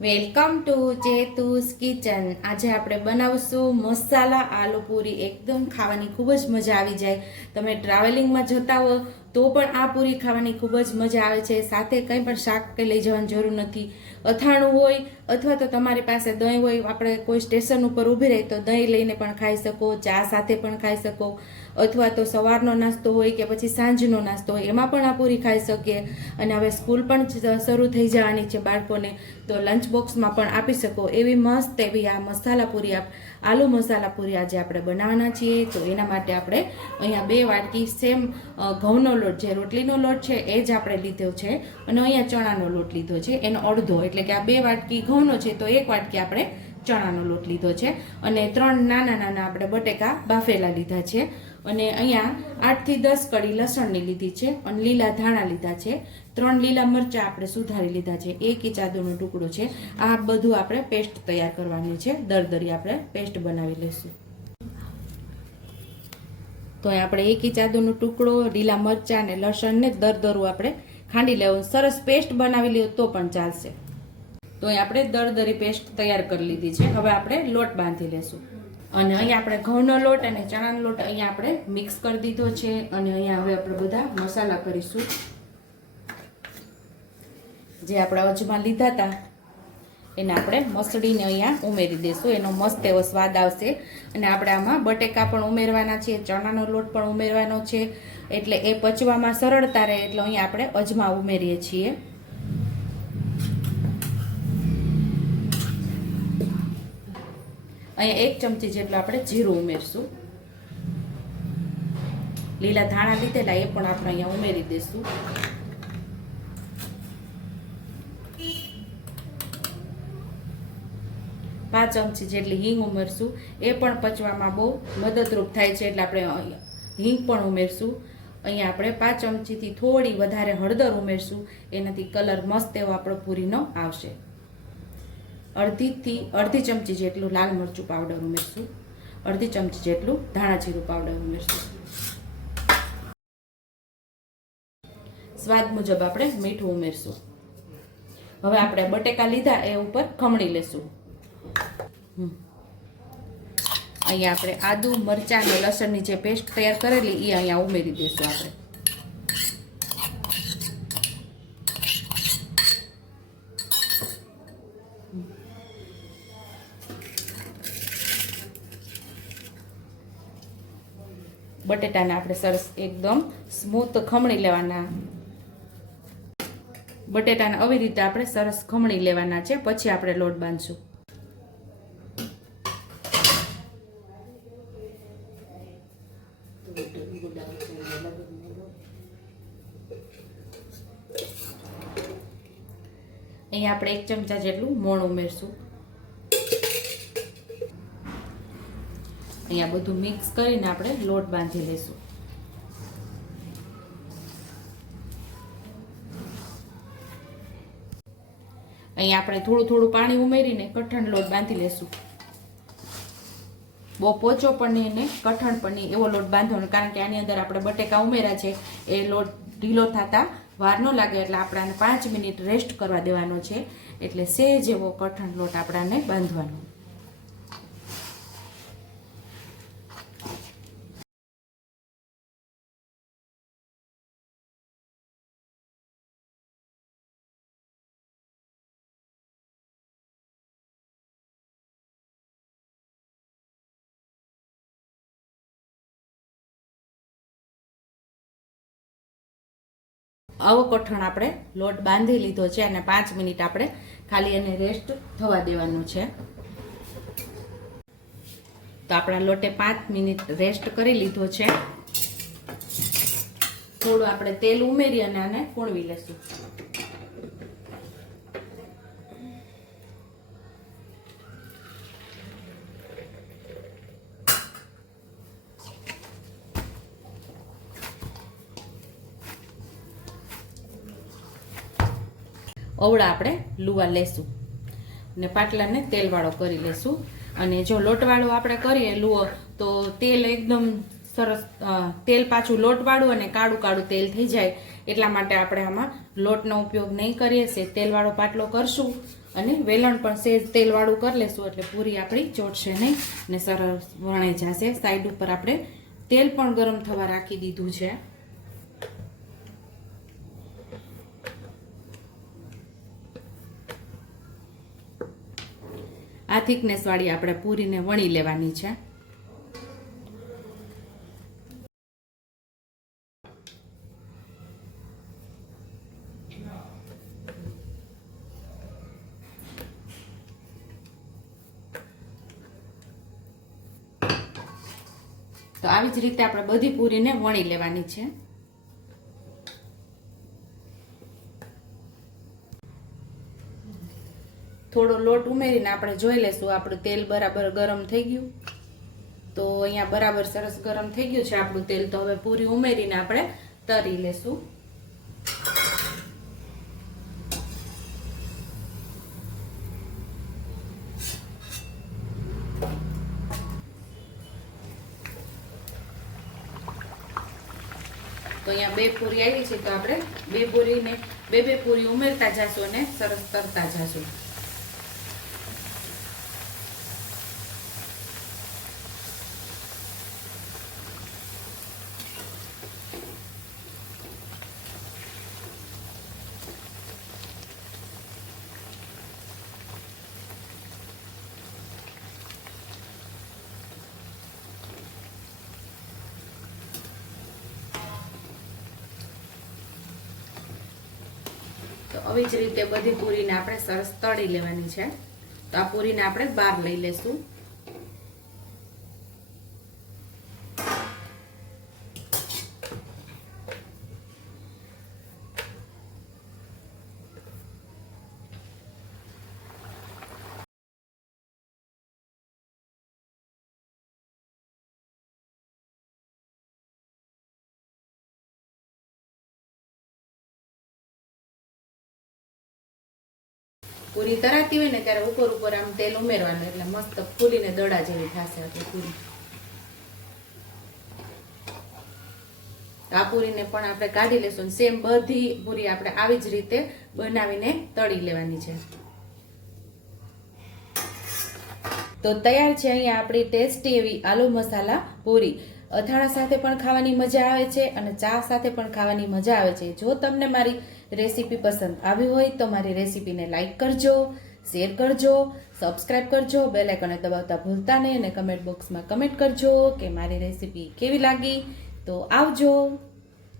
Welcome to જેતુસ kitchen. આજે આપણે બનાવશું મસાલા આલુ પૂરી. એકદમ ખાવાની ખૂબ જ મજા આવી જાય. તમે ટ્રાવેલિંગમાં જતા હો તો પણ આ પૂરી ખાવાની ખૂબ જ મજા આવે છે. સાથે કંઈ પણ શાક કંઈ લઈ જવાની જરૂર નથી. અથાણું હોય અથવા તો તમારી પાસે દહીં હોય, આપણે કોઈ સ્ટેશન ઉપર ઊભી રહી તો દહીં લઈને પણ ખાઈ શકો, ચા સાથે પણ ખાઈ શકો. અથવા તો સવારનો નાસ્તો હોય કે પછી સાંજનો નાસ્તો હોય, એમાં પણ આ પૂરી ખાઈ શકીએ. અને હવે સ્કૂલ પણ શરૂ થઈ જવાની છે બાળકોને, તો લંચ બોક્સમાં પણ આપી શકો. એવી મસ્ત એવી આ મસાલા પૂરી આલુ મસાલા પૂરી આજે આપણે બનાવવાના છીએ. તો એના માટે આપણે અહીંયા બે વાટકી સેમ ઘઉંનો લોટ જે રોટલીનો લોટ છે, એ જ આપણે લીધો છે. અને અહીંયા ચણાનો લોટ લીધો છે. એનો અડધો, એટલે કે આ બે વાટકી ઘઉંનો છે, તો એક વાટકી આપણે ચણાનો લોટ લીધો છે. અને ત્રણ નાના નાના આપણે બટેકા બાફેલા લીધા છે. અને અહીંયા આઠથી દસ કડી લસણની લીધી છે અને લીલા ધાણા લીધા છે. ત્રણ લીલા મરચાં આપણે સુધારી લીધા છે. એક ઇચાદુનો ટુકડો છે. આ બધું આપણે પેસ્ટ તૈયાર કરવાનું છે. દરદરી આપણે પેસ્ટ બનાવી લઈશું. તો આપણે એક ઇંચ આદુનો ટુકડો, લીલા મરચાં અને લસણને દરદરું આપણે ખાંડી લેવું. સરસ પેસ્ટ બનાવી લ્યો તો પણ ચાલશે. તો અહીં આપણે દરદરી પેસ્ટ તૈયાર કરી લીધી છે. હવે આપણે લોટ બાંધી લેશું. અને અહીંયા આપણે ઘઉંનો લોટ અને ચણાનો લોટ અહીંયા આપણે મિક્સ કરી દીધો છે. અને અહીંયા હવે આપણે બધા મસાલા કરીશું. જે આપણે અજમા લીધા હતા. એને આપણે મસળીને અહીંયા ઉમેરી દઈશું. એનો મસ્ત એવો સ્વાદ આવશે. અને આપણે આમાં બટેકા પણ ઉમેરવાના છે, ચણાનો લોટ પણ ઉમેરવાનો છે. એટલે એ પચવામાં સરળતા રહે એટલે અહીંયા આપણે અજમા ઉમેરીએ છીએ. અહીંયા એક ચમચી જેટલું આપણે જીરું ઉમેરશું. લીલા ધાણા લીધેલા એ પણ આપણે અહીંયા ઉમેરી દઈશું. પાંચ ચમચી જેટલી હિંગ ઉમેરશું, એ પણ પચવામાં બહુ મદદરૂપ થાય છે એટલે આપણે હિંગ પણ ઉમેરશું. અહીંયા આપણે પાંચ ચમચીથી થોડી વધારે હળદર ઉમેરશું, એનાથી કલર મસ્ત એવો આપણો પૂરીનો આવશે. અડધીથી, અડધી ચમચી જેટલું લાલ મરચું પાવડર ઉમેરશું. અડધી ચમચી જેટલું ધાણા જીરું પાવડર ઉમેરશું. સ્વાદ મુજબ આપણે મીઠું ઉમેરશું. હવે આપણે બટેકા લીધા, એ ઉપર ખમણી લેશું. અહીંયા આપણે આદુ, મરચાં અને લસણની જે પેસ્ટ તૈયાર કરેલી એ અહીંયા ઉમેરી દઈશું આપણે. બટેટાને આપણે સરસ એકદમ સ્મૂથ ખમણી લેવાના. બટેટાને આવી રીતે આપણે સરસ ખમણી લેવાના છે, પછી આપણે લોટ બાંધશું. અહીંયા આપણે એક ચમચા જેટલું મોણ ઉમેરશું. અહીંયા બધું મિક્સ કરીને આપણે લોટ બાંધી લઈશું. અહીંયા આપણે થોડું થોડું પાણી ઉમેરીને કઠણ લોટ બાંધી લેશું બહુ પોચો પણ નહીં ને કઠણ પણ નહીં એવો લોટ બાંધવાનો કારણ કે આની અંદર આપણે બટેકા ઉમેરા છે, એ લોટ ઢીલો થતા વાર ન લાગે એટલે આપણાને પાંચ મિનિટ રેસ્ટ કરવા દેવાનો છે, એટલે સેજ એવો કઠણ લોટ આપણાને બાંધવાનો. આવો કઠણ આપણે લોટ બાંધી લીધો છે અને પાંચ મિનિટ આપણે ખાલી એને રેસ્ટ થવા દેવાનું છે. તો આપણા લોટે પાંચ મિનિટ રેસ્ટ કરી લીધો છે. થોડું આપણે તેલ ઉમેરી અને આને ફૂણવી લેશું. અવળા આપણે લુવા લેશું. ને પાટલાને તેલવાળો કરી લેશું. અને જો લોટવાળો આપણે કરીએ લુવો, તો તેલ એકદમ સરસ તેલ પાછું લોટવાળું અને કાળું કાળું તેલ થઈ જાય. એટલા માટે આપણે આમાં લોટનો ઉપયોગ નહીં કરીએ છે તેલવાળો પાટલો કરશું. અને વેલણ પણ સેજ તેલવાળું કરી લેશું, એટલે પૂરી આપણી ચોટશે નહીં ને સરસ વણાઈ જશે. સાઈડ ઉપર આપણે તેલ પણ ગરમ થવા રાખી દીધું છે. આ થિકનેસવાળી આપણે પૂરીને વણી લેવાની છે. તો આવી જ રીતે આપણે બધી પૂરીને વણી લેવાની છે. થોડો લોટ ઉમેરીને આપણે જોઈ લેશું. આપણું તેલ બરાબર ગરમ થઈ ગયું. તો અહીંયા બરાબર સરસ ગરમ થઈ ગયું છે આપણું તેલ. તો હવે પૂરી ઉમેરીને આપણે તરી લેશું. તો અહીંયા બે પૂરી આવી છે. તો આપણે બે પૂરીને, બે બે પૂરી ઉમેરતા જશું અને સરસ તરતા જાશું. આવી જ રીતે બધી પૂરીને આપણે સરસ તળી લેવાની છે, તો આ પૂરીને આપણે બહાર લઈ લેશું. પૂરી તરાતી હોય ને ત્યારે ઉપર ઉપર આમ તેલ ઉમેરવાનું એટલે મસ્ત ફૂલીને દડા જેવી થશે એટલે પૂરી. આ પૂરીને પણ આપણે કાઢી લેશું. સેમ બધી પૂરી આપણે આવી જ રીતે બનાવીને તળી લેવાની છે. તો તૈયાર છે અહીંયા આપણી ટેસ્ટી એવી આલુ મસાલા પૂરી. અથાણા સાથે પણ ખાવાની મજા આવે છે અને ચા સાથે પણ ખાવાની મજા આવે છે. જો તમને મારી રેસીપી પસંદ આવી હોય તો મારી રેસીપીને લાઇક કરજો, શેર કરજો, સબસ્ક્રાઇબ કરજો, બેલ આઇકને દબાવતા ભૂલતા નહીં અને કમેન્ટ બોક્સમાં કમેન્ટ કરજો કે મારી રેસીપી કેવી લાગી. તો આવજો.